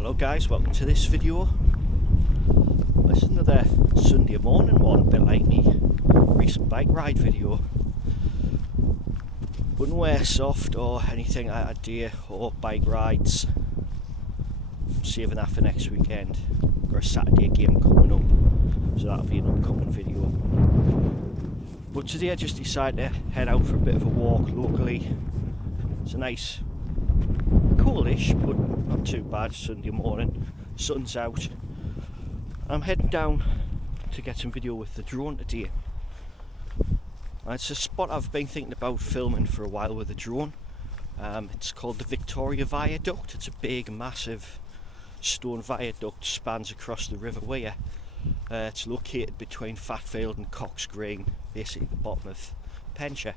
Hello guys, welcome to this video. This is another Sunday morning one, a bit like me recent bike ride video. Wouldn't wear soft or anything like that, dear, or bike rides. I'm saving that for next weekend. Got a Saturday game coming up, so that'll be an upcoming video. But today I just decided to head out for a bit of a walk locally. It's a nice, coolish, but not too bad Sunday morning. Sun's out. I'm heading down to get some video with the drone today. It's a spot I've been thinking about filming for a while with a drone. It's called the Victoria Viaduct. It's a big, massive stone viaduct, spans across the River Wear. It's located between Fatfield and Cox Green, basically the bottom of Penshaw.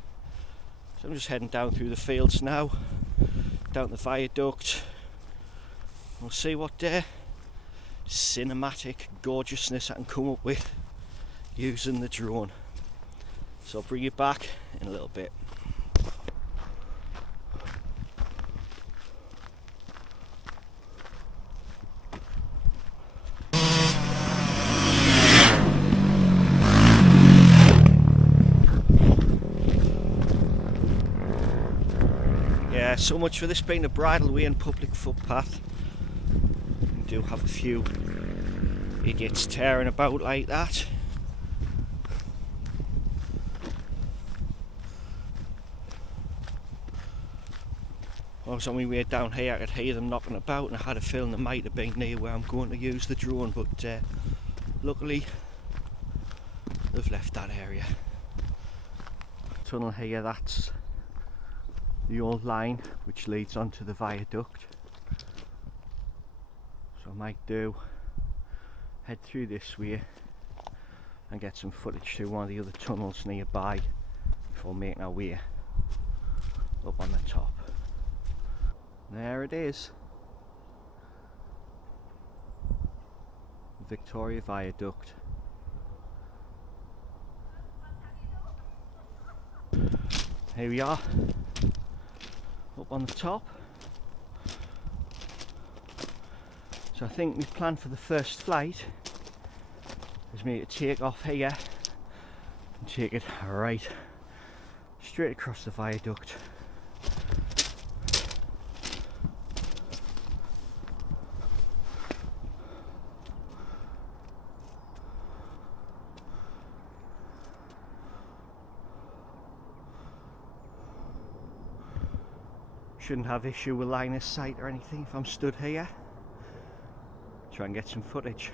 So I'm just heading down through the fields now, down the viaduct. We'll see what cinematic gorgeousness I can come up with using the drone. So I'll bring you back in a little bit. Yeah, so much for this being a bridleway and public footpath. We do have a few idiots tearing about like that. I was on my way down here, I could hear them knocking about, and I had a feeling they might have been near where I'm going to use the drone, but luckily they've left that area. Tunnel here, that's the old line which leads onto the viaduct. So I might head through this way and get some footage through one of the other tunnels nearby before making our way up on the top. There it is, Victoria Viaduct. Here we are, up on the top. So I think my plan for the first flight is me to take off here and take it right straight across the viaduct. Shouldn't have issue with line of sight or anything if I'm stood here. Try and get some footage.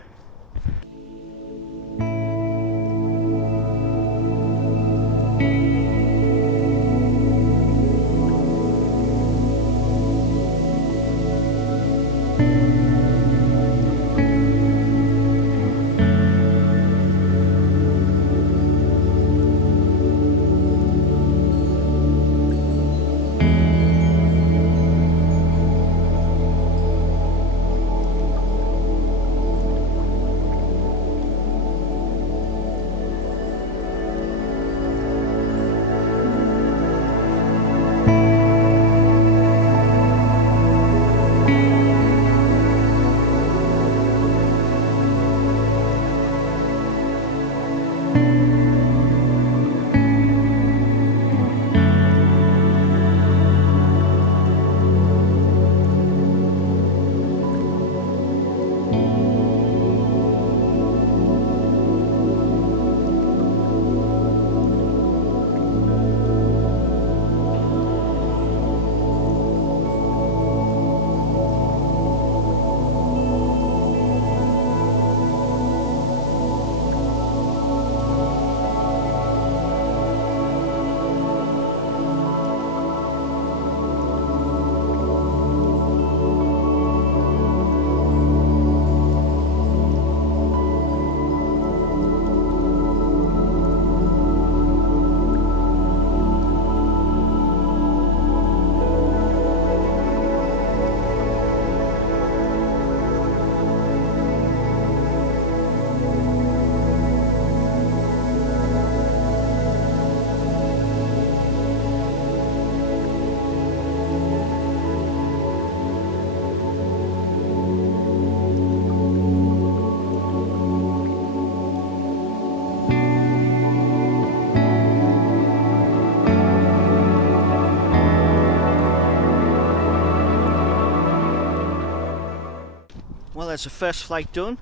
Well, there's the first flight done.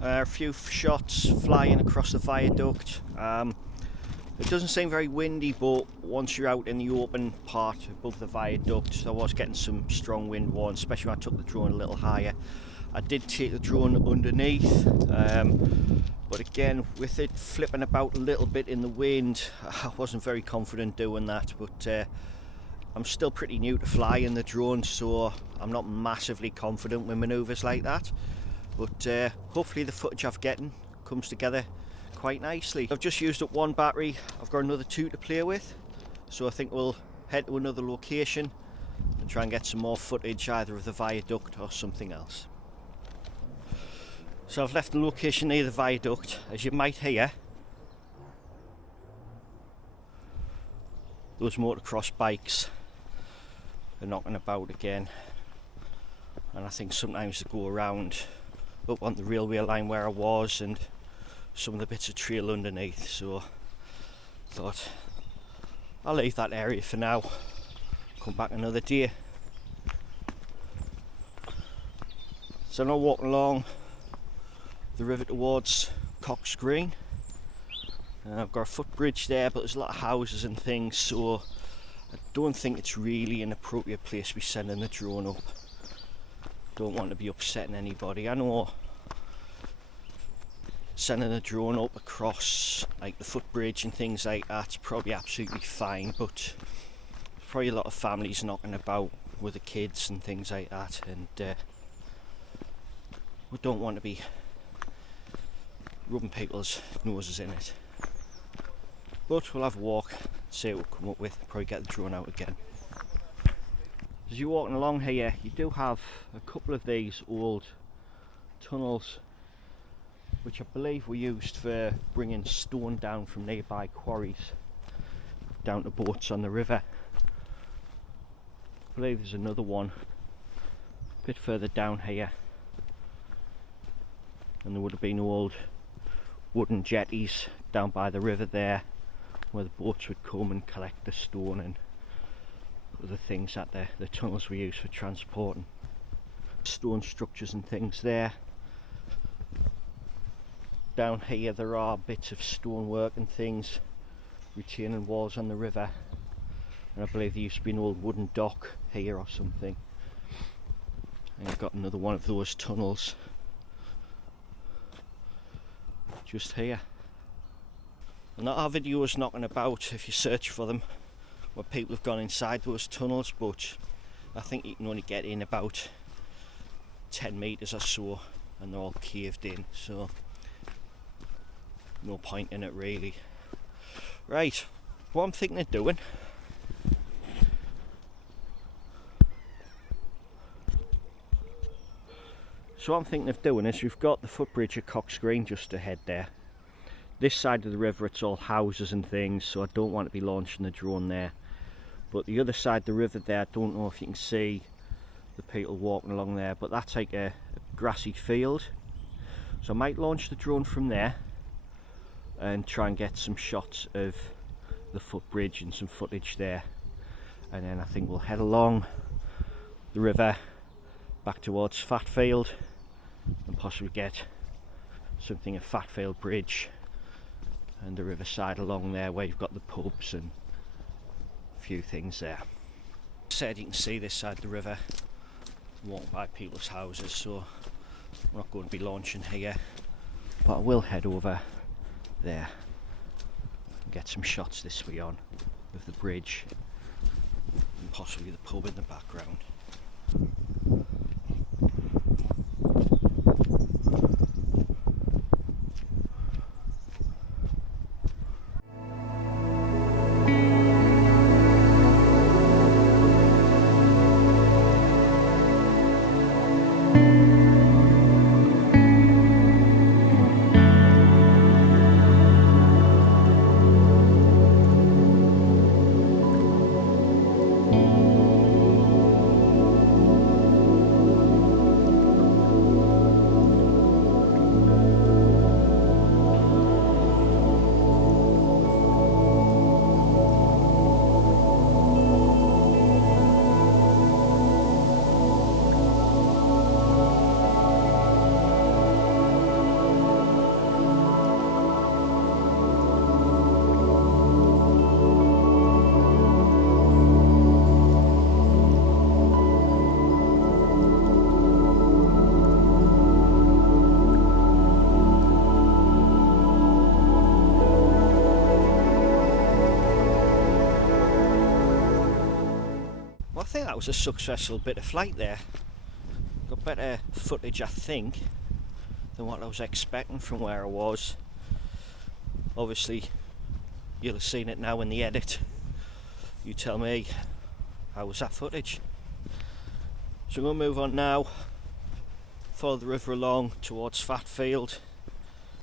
A few shots flying across the viaduct. It doesn't seem very windy, but once you're out in the open part above the viaduct, I was getting some strong wind warnings, especially when I took the drone a little higher. I did take the drone underneath, but again, with it flipping about a little bit in the wind, I wasn't very confident doing that. But I'm still pretty new to flying the drone, so I'm not massively confident with manoeuvres like that. But hopefully the footage I've getting comes together quite nicely. I've just used up one battery. I've got another two to play with, so I think we'll head to another location and try and get some more footage, either of the viaduct or something else. So I've left the location near the viaduct. As you might hear, those motocross bikes are knocking about again, and I think sometimes they go around up on the railway line where I was and some of the bits of trail underneath, so thought I'll leave that area for now, come back another day. So now walking along the river towards Cox Green. I've got a footbridge there, but there's a lot of houses and things, so I don't think it's really an appropriate place to be sending the drone up. Don't want to be upsetting anybody. I know sending a drone up across like the footbridge and things like that's probably absolutely fine, but there's probably a lot of families knocking about with the kids and things like that, and we don't want to be rubbing people's noses in it. But we'll have a walk, see what we'll come up with, probably get the drone out again. As you're walking along here, you do have a couple of these old tunnels, which I believe were used for bringing stone down from nearby quarries down to boats on the river. I believe there's another one a bit further down here, and there would have been old wooden jetties down by the river there where the boats would come and collect the stone and other things that the tunnels were used for transporting. Stone structures and things there. Down here there are bits of stonework and things retaining walls on the river, and I believe there used to be an old wooden dock here or something. And you've got another one of those tunnels just here. And there are videos knocking about, if you search for them, where people have gone inside those tunnels, but I think you can only get in about 10 metres or so, and they're all caved in, so no point in it really. Right, what I'm thinking of doing, is we've got the footbridge at Cox Green just ahead there. This side of the river it's all houses and things, so I don't want to be launching the drone there. But the other side of the river there, I don't know if you can see the people walking along there, but that's like a grassy field. So I might launch the drone from there and try and get some shots of the footbridge and some footage there. And then I think we'll head along the river back towards Fatfield and possibly get something at Fatfield Bridge and the riverside along there where you've got the pubs and a few things there. Said you can see this side of the river, walking by people's houses, so I'm not going to be launching here, but I will head over there and get some shots this way on of the bridge and possibly the pub in the background. was a successful bit of flight there. Got better footage, I think, than what I was expecting from where I was. Obviously, you'll have seen it now in the edit. You tell me, how was that footage? So we'll move on now, follow the river along towards Fatfield.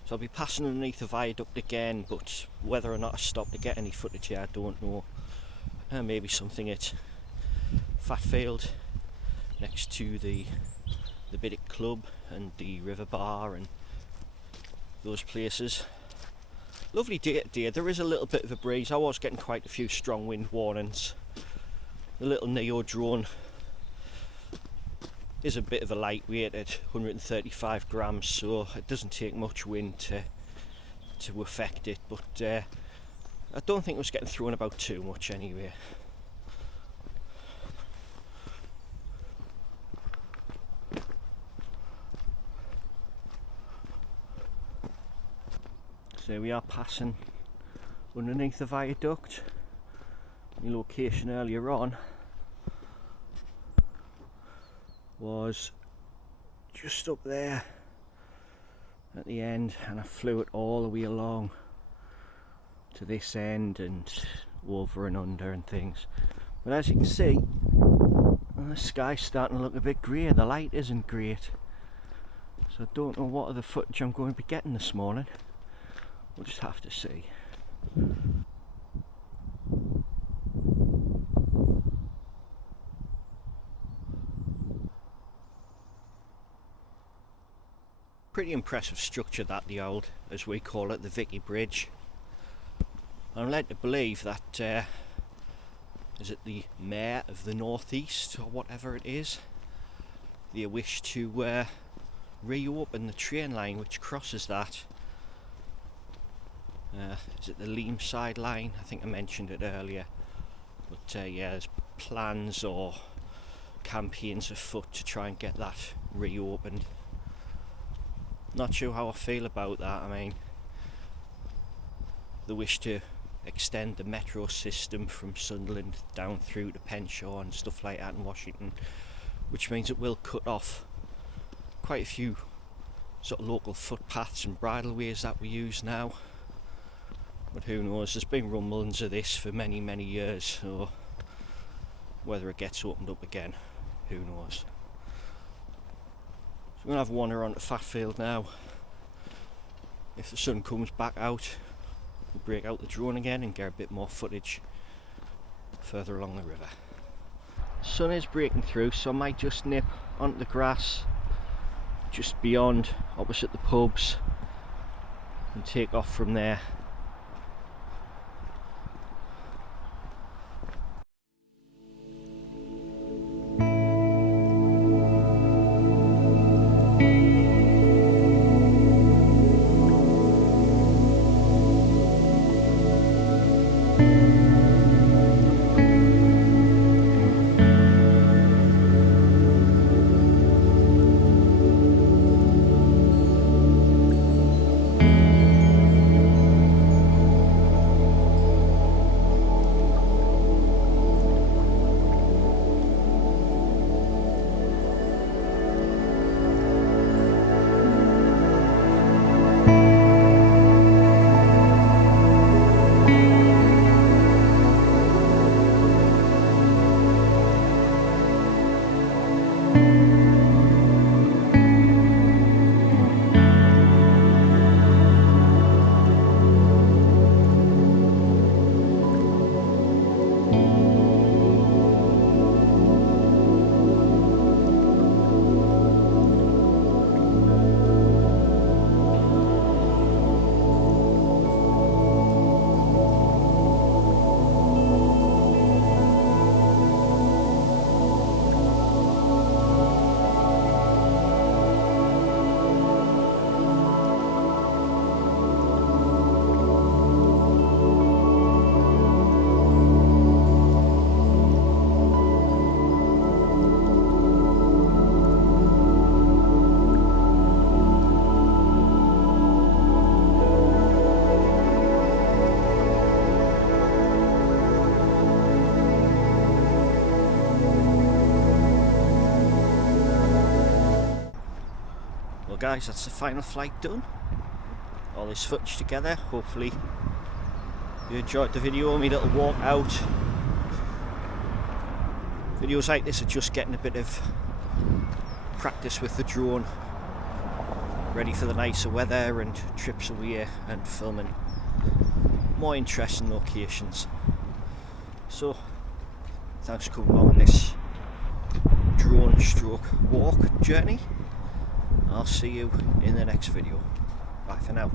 So I'll be passing underneath the viaduct again, but whether or not I stop to get any footage here, I don't know. Maybe something at Fatfield, next to the Biddick Club and the River Bar and those places. Lovely day today. There is a little bit of a breeze. I was getting quite a few strong wind warnings. The little Neo drone is a bit of a lightweight at 135 grams, so it doesn't take much wind to affect it, but I don't think it was getting thrown about too much anyway. So here we are passing underneath the viaduct. The location earlier on was just up there at the end, and I flew it all the way along to this end and over and under and things. But as you can see, the sky's starting to look a bit grey. The light isn't great, so I don't know what other footage I'm going to be getting this morning. We'll just have to see. Pretty impressive structure, that, the old, as we call it, the Vicky Bridge. I'm led to believe that is it the Mayor of the North East or whatever it is, they wish to reopen the train line which crosses that. Is it the Leamside line? I think I mentioned it earlier. But yeah, there's plans or campaigns afoot to try and get that reopened. Not sure how I feel about that. I mean, the wish to extend the metro system from Sunderland down through to Penshaw and stuff like that in Washington, which means it will cut off quite a few sort of local footpaths and bridleways that we use now. But who knows, there's been rumblings of this for many years, so whether it gets opened up again, who knows. So I'm going to have a wander on to Fatfield now. If the sun comes back out, we'll break out the drone again and get a bit more footage further along the river. Sun is breaking through, so I might just nip onto the grass just beyond, opposite the pubs, and take off from there. So guys, that's the final flight done. All this footage together. Hopefully you enjoyed the video, my little walk out. Videos like this are just getting a bit of practice with the drone, ready for the nicer weather and trips away and filming more interesting locations. So thanks for coming along on this drone stroke walk journey. I'll see you in the next video. Bye for now.